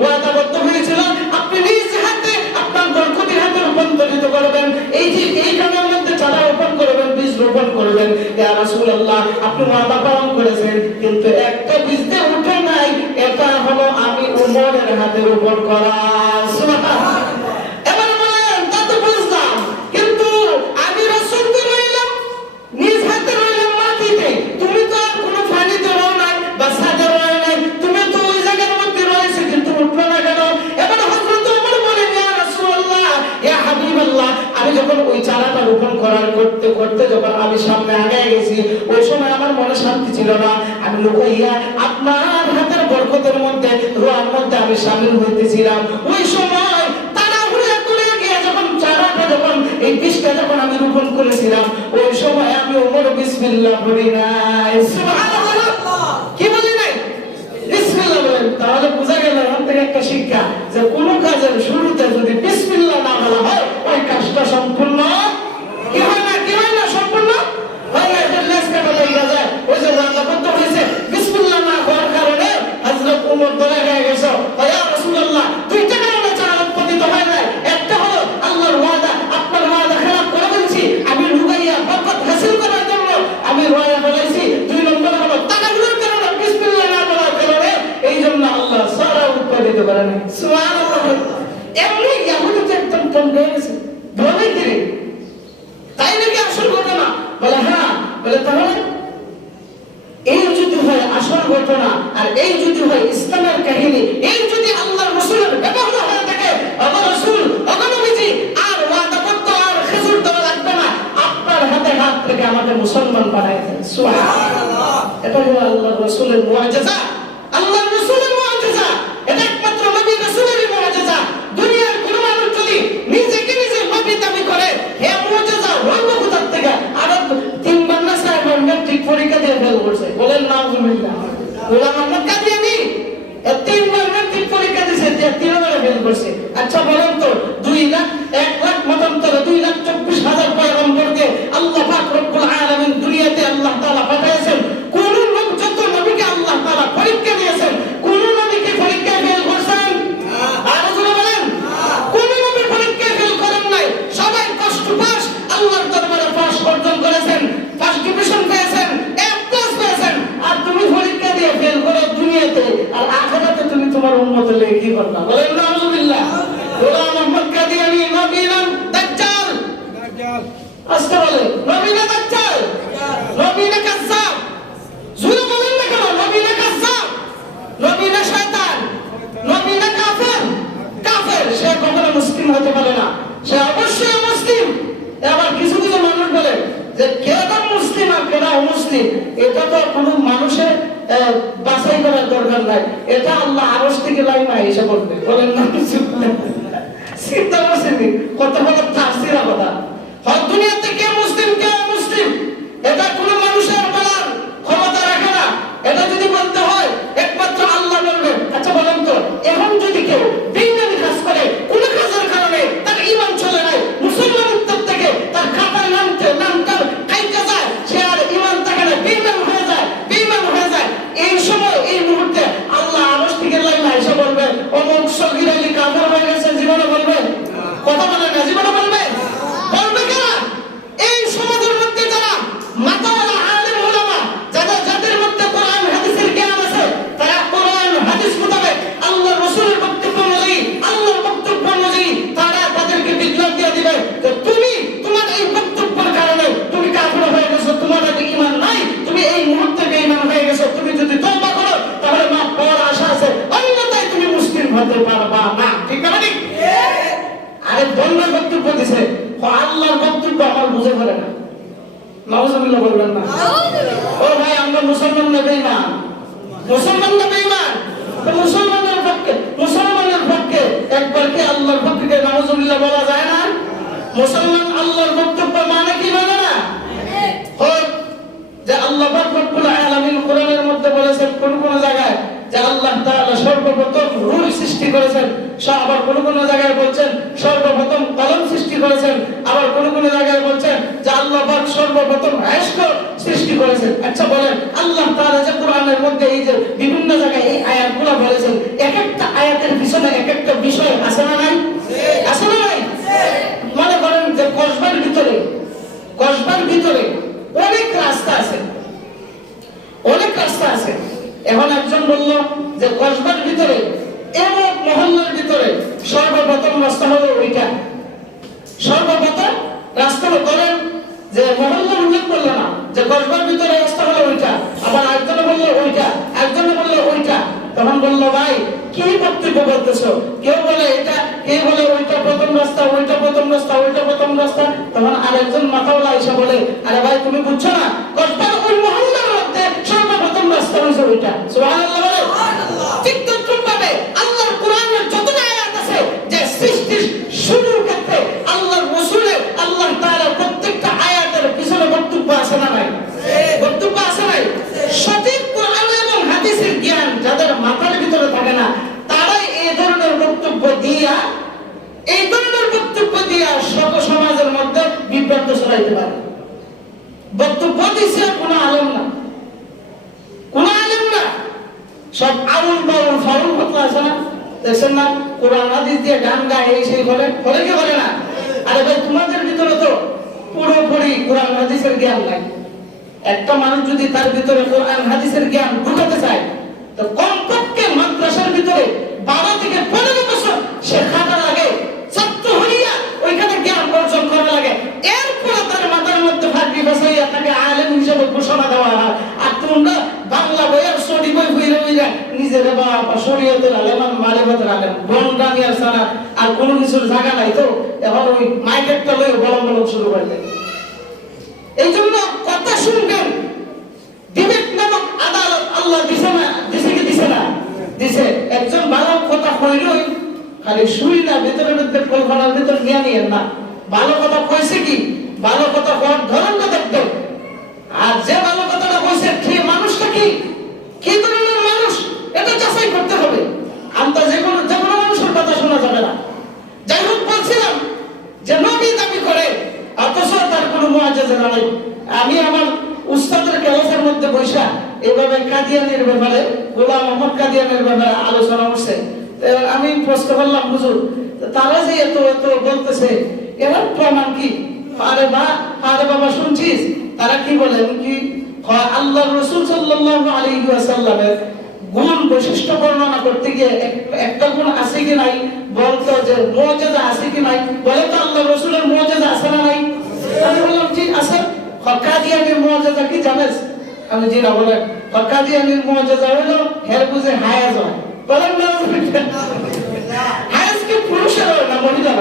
ওয়াদাবদ্ধ হয়েছিল আপনি নিজ হাতে আপনার বরকতের হাতে রূপান্তরিত করবেন। এই যে এই গ্রামের মধ্যে চারা রোপণ করবেন, বীজ রোপণ করবেন, ইয়া রাসূলুল্লাহ আপনি ওয়াদা পালন করেছেন, কিন্তু একটা বীজ যে উঠে নাই, এটা হলো আমি উমরের হাতে রোপণ করা। সুবহানাল্লাহ। এবার বলেন তা তো বুঝলাম, কিন্তু আমি রাসূল তো রইলাম নিজ হাতে, রইলাম মাটিতে, তুমি তো আর কোনো পানিতে রও নাই বা ছাদে রও নাই, তুমি তো ওই জায়গার মধ্যে রয়েছে, কিন্তু উঠলো না কেন? এবার হযরত ওমর বলেন ইয়া রাসূলুল্লাহ, ইয়া হাবিবাল্লাহ, আমি যখন ওই চারাটা রোপণ করতে করতে যখন আমি সামনে আগে গেছি, ওই সময় আমার মনে শান্তি ছিল না। আমি লুকাইয়া আপনার হাতের বরকতের মধ্যে, রোয়ার মধ্যে আমি শামিল হইতেছিলাম। ওই সময় তাড়াহুড়া করে গিয়ে যখন চারাটা যখন এই বীজটা যখন আমি রোপণ করেছিলাম, ওই সময় আমি ওমর বিসমিল্লাহ বলি নাই। সুবহানাল্লাহ। কি বলি নাই? বিসমিল্লাহ বলেন। তাহলে বোঝা গেল এখান থেকে একটা শিক্ষা, যে কোনো কাজের শুরুতে যদি বিসমিল্লাহ না বলা হয়, ওই কাজটা সম্পূর্ণ কি হয় না, কি হয় না, সম্পূর্ণ হয় না। এটা লেস কাটা লেগে যায়। ওই যে ওয়াদাবদ্ধ হয়েছে, বিসমিল্লাহ না হওয়ার কারণে হযরত ওমর দলে গিয়ে গেছে, ইয়া রাসূলুল্লাহ দুইটা কারণে চারা উৎপাদিত হয় না। একটা হলো আল্লাহর ওয়াদা, আপনার ওয়াদা খেলাপ করে ফেলছি, আমি লুকাইয়া বরকত হাসিল করার জন্য আমি ওয়াদা বলেছি। দুই নম্বর হলো তাড়াহুড়োর কারণে, বিসমিল্লাহ না বলার কারণে, এই জন্য আল্লাহ চারা উৎপাদিত করে না। সুবহানাল্লাহ। এমনি ইয়াহুদি তো একদম থমকে গেছে, বলে কি রে তাই নাকি আসল ঘটনা? বলে হ্যাঁ। বলে তাহলে এই যদি হয় আসল ঘটনা, আর এই যদি হয় ইসলামের কাহিনী, এই যদি আল্লাহর রাসূলের ব্যবহার হয়ে থাকে, আল্লাহর রাসূল নবীজি আর ওয়াদাবদ্ধ আর খেজুর দেওয়া লাগবে না, আপনার হাতে হাত থেকে আমাদের মুসলমান বানায় দেন। সুবহানাল্লাহ। এটা হলো আল্লাহর রাসূলের মুআজিজা, আল্লাহর রাসূলের মুআজিজা। এটা একমাত্র নবী রাসূলেরই মুআজিজা। দুনিয়ার কোন মানুষ যদি নিজেকে নিজে নবী দাবি করে, হে মুআজিজা হইল কোথা থেকে? আর তিনবার না চারবার মেট্রিক পরীক্ষা দিয়ে ফেল করছে, বলেন নাউজুবিল্লাহ। গোলাম আহমদ কাদিয়ানী তিনবার মেট্রিক পরীক্ষা দিয়েছে, তিনবার ফেল করছে। আচ্ছা বলেন তো 2 লাখ 1 লাখ মতান্তরে 2,24,000 পয়গম্বরকে আল্লাহ পাক রব্বুল আলামিন দুনিয়াতে আল্লাহ তাআলা পাঠিয়েছেন, কোন লোক যত নবীকে আল্লাহ তাআলা পরীক্ষা দিয়েছেন, কোন নবীকে পরীক্ষায় ফেল করছেন? আর রাসূল বলেন কোন নবী পরীক্ষায় ফেল করেন নাই, সবাই কষ্ট পাস আল্লাহর দরবারে পাস অর্জন করেছেন, ফার্স্ট ডিভিশন পেয়েছেন, এ প্লাস পেয়েছেন। আর তুমি পরীক্ষা দিয়ে ফেল করো দুনিয়াতে, আর আখিরাতে তুমি তোমার উম্মতের লাগি কি করবা? বলেন নাউজুবিল্লাহ। গোলাম আহমদ কাদিয়ানী নবী না দাজ্জাল? দাজ্জাল। আস্তে বলে নবী না দাজ্জাল? নবী না কাজ্জাব? জোরে বলেন না কেন? নবী না কাজ্জাব? নবী না শয়তান? নবী না কাফের? কাফের। সে কখনো মুসলিম হতে পারে না, সে অবশ্যই মুসলিম। আবার কিছু কিছু মানুষ বলে যে কেডা মুসলিম আর কেডা অমুসলিম, এটা তো কোনো মানুষের বাছাই করার দরকার নাই, এটা আল্লাহ আরশ থেকে লাইমা এসে বলবে। বলেন না চিন্তা করছেন কত বড় তাফসীরা কথা। হয় দুনিয়াতে কে মুসলিম কে অমুসলিম, এটা কোনো মানুষের বলার ক্ষমতা রাখে না। এটা যদি বলতে হয় একমাত্র আল্লাহ বলবেন। আচ্ছা বলেন তো, এখন যদি কেউ বেঈমানি কাজ করে, কোন কাজের কারণে তার ঈমান চলে নাই, মুসলমানত্ব থেকে তার খাতার নামটা কাইটা যায়, সে আর ঈমান থাকে না, বেঈমান হয়ে যায়, বেঈমান হয়ে যায়। এই সময় এই মুহূর্তে আল্লাহ আরশ থেকে লাইমা এসে বলবে অমুক সগীর আলী কাফের হয়ে গেছে, জীবনে বলবে? কথা বলে না, জীবনে বলবে? বলবে কেনা? এই সমাজের মধ্যে যারা মাতাওয়ালা আলেম উলামা, যাদের মধ্যে কোরআন হাদিসের জ্ঞান আছে, তারা কোরআন হাদিস মোতাবেক আল্লাহর রাসূলের বক্তব্য অনুযায়ী, আল্লাহর বক্তব্য অনুযায়ী তারা তাদেরকে বিদ্রোহ দিয়ে দিবে যে তুমি তোমার এই বক্তব্যের কারণে তুমি কাফের হয়ে গেছো, তোমার ঈমান নাই, তুমি এই মুহূর্তে বেঈমান হয়ে গেছো, তুমি যদি তওবা করো তাহলে মাফ পাওয়ার আশা আছে, অন্যথায় তুমি মুসলিম হতে পারবা না। ঠিক না? ঠিক। আরে ধর্মের বক্তব্য দিছে, আল্লাহর বক্তব্য আমার বুঝে ধরে না। নাউজুবিল্লাহ বলবেন না। ও ভাই আমরা মুসলমান না বেঈমান? মুসলমান না বেঈমান? তো মুসলমানের পক্ষে একবার কি আল্লাহর পক্ষে নাউজুবিল্লাহ বলা যায় না? মুসলমান আল্লাহর বক্তব্য মানে কি মানে না? হয় যে আল্লাহ পাক রব্বুল আলামিন কোরআনের মধ্যে বলেছেন কোন কোন জায়গায় যে আল্লাহ তাআলা সর্বপ্রথম রূহ সৃষ্টি করেছেন, আবার কোন কোন জায়গায় বলছেন সর্বপ্রথম কলম সৃষ্টি করেছেন, আবার কোন কোন জায়গায় বলছেন যে আল্লাহ পাক সর্বপ্রথম ইশক সৃষ্টি করেছেন। আচ্ছা বলেন আল্লাহ তাআলা যে কোরআনের মধ্যে এই যে বিভিন্ন জায়গায় এই আয়াতগুলো বলেছেন, এক একটা আয়াতের পিছনে এক একটা বিষয় আছে না নাই? আছে না নাই? মনে করেন যে কসবার ভিতরে অনেক রাস্তা আছে, অনেক রাস্তা আছে। এখন একজন বলল যে কসবার ভিতরে এমন মহল্লার ভিতরে সর্বপ্রথম রাস্তা হলো ওইটা, সর্বপ্রথম রাস্তা করেন যে মহল্লার উল্লেখ করলো না, যে কসবার ভিতরে রাস্তা হলো ওইটা, আবার একজনে বললো ওইটা, একজনে বললো ওইটা। তখন বললো ভাই কি বক্তব্য বলতেছো? কেউ বলে এটা, কেউ বলে ওইটা প্রথম রাস্তা, ওইটা প্রথম রাস্তা, ওইটা প্রথম রাস্তা। তখন আরেকজন মাথাওয়ালা এসে বলে আরে ভাই তুমি বুঝছো না, কসবার ওই মহল্লার মধ্যে সর্বপ্রথম রাস্তা হয়েছে ওইটা। সুবহানাল্লাহ বলে। ঠিক তদ্রুপভাবে আল্লাহর কোরআনের যত আয়াত আছে যে সৃষ্টির শুরুর ক্ষেত্রে আল্লাহর রাসূলের আল্লাহ তাআলা প্রত্যেকটা আয়াতের পিছনে বক্তব্য আছে না নাই? বক্তব্য আছে নাই? সঠিক কোরআন এবং হাদিসের জ্ঞান যাদের মাথার ভিতরে থাকে না, তারাই এই ধরনের বক্তব্য দিয়া সমাজের মধ্যে বিভ্রান্ত ছড়াইতে পারে। বক্তব্য দিচ্ছে কোন আলেম না, কোন আলেম না, সব আউল বাউল ফাউল কথা আছে না, দেখছেন না? কোরআন হাদিস দিয়ে গান গায় এই সেই করে কি করে না? আরে ভাই তোমাদের ভিতরে তো পুরোপুরি কোরআন হাদিসের জ্ঞান নাই। একটা মানুষ যদি তার ভিতরে কোরআন হাদিসের জ্ঞান ঢুকাতে চায়, তো কমপক্ষে মাদ্রাসার ভিতরে 12 থেকে 15 বছর শেখাটা লাগে, ছাত্র হইয়া ওইখানে জ্ঞান অর্জন করা লাগে। এরপরে তার মাথার মধ্যে ফাঁকি বসাইয়া তাকে আলেম হিসেবে ঘোষণা দেওয়া হয়। আর তোমরা বাংলা বইয়ের সরি বই বইরা নিজের বাবা শরীয়তের আলেম আর মারিফতের আলেম বন্ডানি আর সারা আর কোনো কিছুর জায়গা নাই। তো এখন ওই মাইকেটটা লই বলন শুরু করলে। এই জন্য কথা শুনবেন, বিবেক নামক আদালত আল্লাহ দিছে না, দিছে না? দিছে। একজন ভালো কথা কইলই খালি শুই না, ভিতরে কল্পনার ভিতর নিয়ে নিয়েন না। ভালো কথা কইছে কি, ভালো কথা কোন ধরনটা দেখবেন, আর যে ভালো কথাটা কইছে সেই মানুষটা কি ধরনের মানুষ এটা যাচাই করতে হবে। আমরা যে কোনো মানুষের কথা শোনা যাবে না। যাই হোক, বলছিলাম যে নবী দাবি করে অথচ তার কোনো মুআজিজা নাই। আমি আমার উস্তাদের ক্লাসের মধ্যে বসা এভাবে কাদিয়ানের ব্যাপারে, গোলাম মোহাম্মদ কাদিয়ানের ব্যাপারে আলোচনা করছে। আমি প্রশ্ন করলাম হুজুর তারা যে এত বলতেছে এর প্রমাণ কি? আরে বাবা শুনছিস তারা কি বলেন কি আল্লাহর রাসূল সাল্লাল্লাহু আলাইহি ওয়াসাল্লামের গুণ বৈশিষ্ট্য বর্ণনা করতে গিয়ে একটা গুণ আছে কি নাই বলতো, যে মুআজিজা আছে কি নাই, বলে তো আল্লাহর রাসূলের মুআজিজা আছে না নাই? আমি বললাম ঠিক আছে। কাদিয়ানের মুআজিজা কি জানেন? আমি জি না বলেন। কাদিয়ানের মুআজিজা হলো হের বুঝে হায়াজ হয়। বলেন না হায়াজ কি পুরুষের না মহিলার?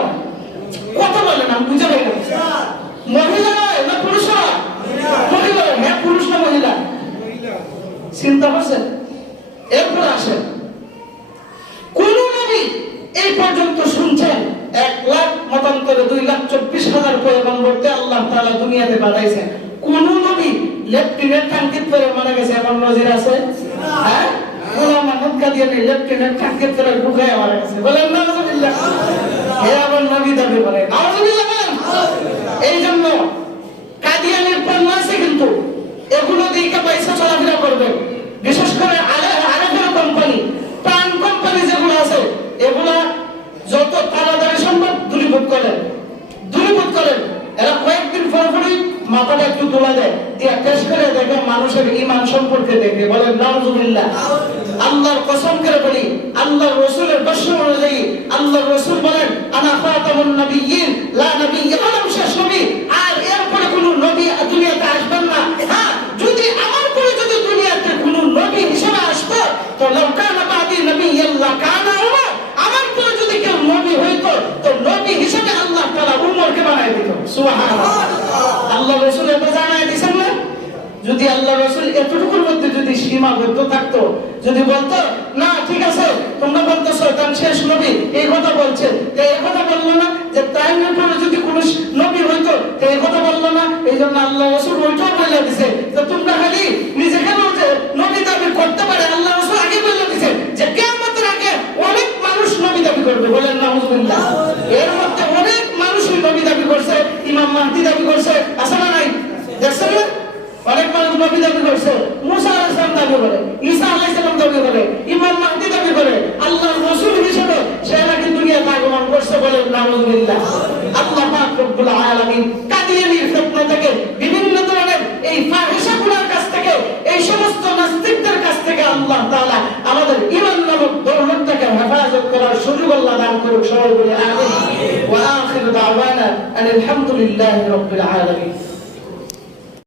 কথা বলেন আমি বুঝে পাই না। মহিলা না পুরুষ? মহিলা। হ্যাঁ পুরুষ না মহিলা? চিন্তা করছেন? এরপর আসেন কোন নবী এই পর্যন্ত শুনছেন 1 লাখ মতান্তরে 2,24,000 পয়গম্বরকে আল্লাহ তাআলা দুনিয়াতে পাঠাইছেন, কোন নবী লেফটেন্যান্ট টাঙ্কিত করে মারা গেছে এমন নজির আছে? হ্যাঁ, গোলাম মোহাম্মদ কাদিয়ানী লেফটেন্যান্ট টাঙ্কিত করে ঢুকায় মারা গেছে। বলেন নাউজুবিল্লাহ। হে আবার নবী দাবি করে নাউজুবিল্লাহ। এই জন্য কাদিয়ানীর পণ্য আছে, কিন্তু এগুলো দিয়ে পয়সা চলাফেরা করবে। বিশেষ করে আরেকটা কোম্পানি, প্রাণ কোম্পানি যেগুলো আছে, এগুলা যত তাড়াতাড়ি সম্ভব দূরীভূত করেন। এরা কয়েকদিন পরপরই মাথাটা একটু তোলা দেয়, দিয়ে টেস্ট করে দেখে মানুষের ঈমান সম্পর্কে দেখে। বলেন নাউজুবিল্লাহ। আল্লাহর কসম করে বলি, আল্লাহর রাসূলের বর্ষণ অনুযায়ী আল্লাহর রাসূল বলেন আনা খাতামুন নবিয়্যিন লা নবিয়্যা আলাম শেষ নবী, আর এরপরে কোনো নবী দুনিয়াতে আসবেন না। হ্যাঁ, যদি আমার পরে যদি দুনিয়াতে কোনো নবী হিসেবে আসতো তো লাউ কানা বাদি নবিয়্যান লা কানা উমর, আমার পরে যদি কেউ নবী হইতো তো নবী হিসেবে আল্লাহ তাআলা উমরকে বানায় দিত। সুবহানাল্লাহ। আল্লাহ রাসূল এটা জানায় দিয়েছেন না? যদি আল্লাহ রাসূল এতটুকুর মধ্যে যদি সীমাবদ্ধ থাকতো, যদি বলতো না ঠিক আছে তোমরা বলতেছো তার শেষ নবী এই কথা বলছে, তো এই কথা বললো না যে তার পরে যদি কোনো নবী হইতো তো এই কথা বললো না, এই জন্য আল্লাহ রাসূল ওইটাও বলে দিয়েছে। তো তোমরা খালি নিজেকে যে নবী দাবি করতে পারে, আল্লাহ রাসূল আগে বলে দিয়েছে যে কিয়ামতের আগে অনেক মানুষ নবী দাবি করবে। বলেন নাউজুবিল্লাহ। এর মধ্যে অনেক মানুষই নবী দাবি করছে, ইমাম মাহদী দাবি করছে, আছে না নাই? দেখছেন না? অনেক মানুষ নবী দাবি করছে, মুসা আলাইহিস সালাম দাবি করে, ঈসা আলাইহিস সালাম দাবি করে, ইমাম মাহদী দাবি করে, আল্লাহর রাসূল হিসেবে আলামিন কাদিয়ানীর ফিতনা থেকে, বিভিন্ন ধরনের এই ফাহিশাগুলোর কাছ থেকে, এই সমস্ত নাস্তিকদের কাছ থেকে আল্লাহ তাআলা আমাদের ঈমান নামক দৌলতটাকে হেফাজত করার সুযোগ আল্লাহ দান করুক। সবাই বলে আমিন। ওয়া আখিরু দাওয়ানা আলহামদুলিল্লাহি রাব্বিল আলামিন।